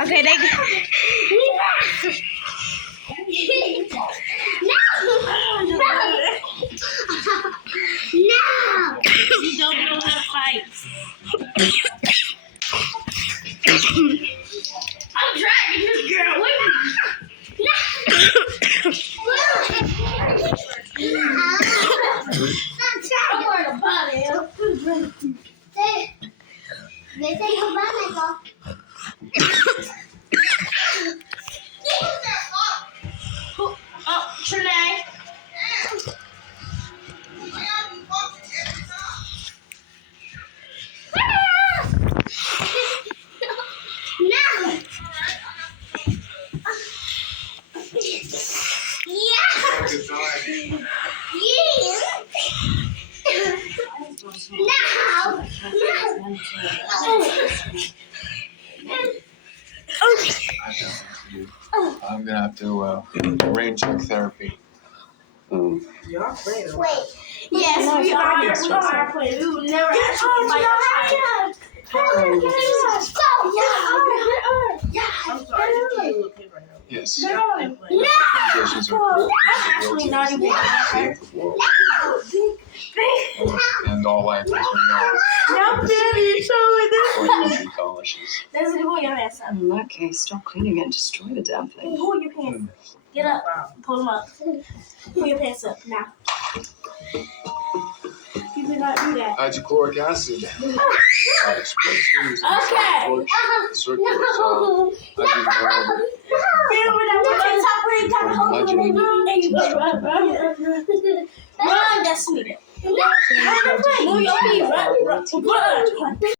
Okay, they. No! You don't know how to fight. I'm dragging this girl with me. They say goodbye, Michael. Oh, Trinae. I'm gonna have to arrange some therapy. Wait. Yes, we are. We are playing. We would never actually fight a child. I'm sorry. Yes. No. Conditions are I'm actually not even. and all life is renewed. Y'all barely showing this. Or country colleges. There's a pull your pants up. In that case, stop cleaning it and destroy the damn thing. Pull your pants. Get up. Pull them up. Pull your pants up now. You did not do that. Hydrochloric acid. Okay. Run, that's me. Move your feet. Run.